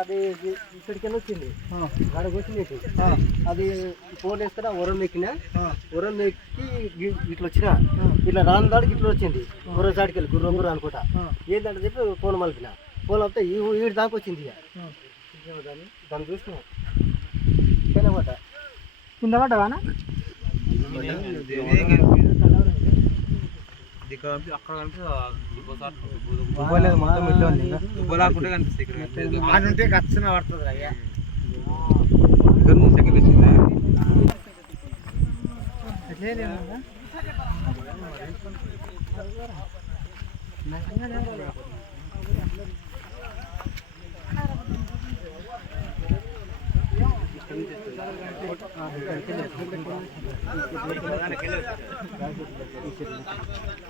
అది ఇక్కడికి వచ్చింది. గాడికి వచ్చింది. అది ఫోన్ వేసుకున్నా ఒరం ఎక్కినా. ఒరం ఎక్కి ఇట్లా వచ్చిన. ఇట్లా రాని దాడికి ఇట్లా వచ్చింది. గుర్రం సాడికి వెళ్ళి గుర్రం గుర్రం అనుకుంటా. ఏంటంటే చెప్పి ఫోన్ మలిపిన ఫోన్ వస్తే ఈ వీడి దాకా వచ్చింది ఇక. దాన్ని దాన్ని చూస్తున్నా. పోయినమాట కింద పడ్డావా ఖచ్చితంగా పడుతుంది అయ్యా పోకపోతే వచ్చేటోడు. ఇదేంటి ఇది? ఇట్లా ఫోన్ వస్తే సగం వాళ్ళు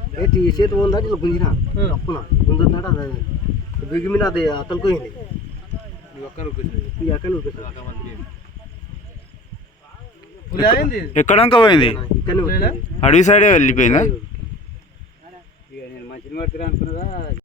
ఏంటి ఈ చేతి ఉందంటే ఇట్లా గుంజిన తప్పున గుంజుందంటే అది బిగి మీద అది అతలుకోయింది ఈ అక్కలు ఎక్కడంక పోయింది? ఇక్కడ అడవి సైడే వెళ్ళిపోయిందా? నేను మంచిని పడుతున్నా అనుకున్నదా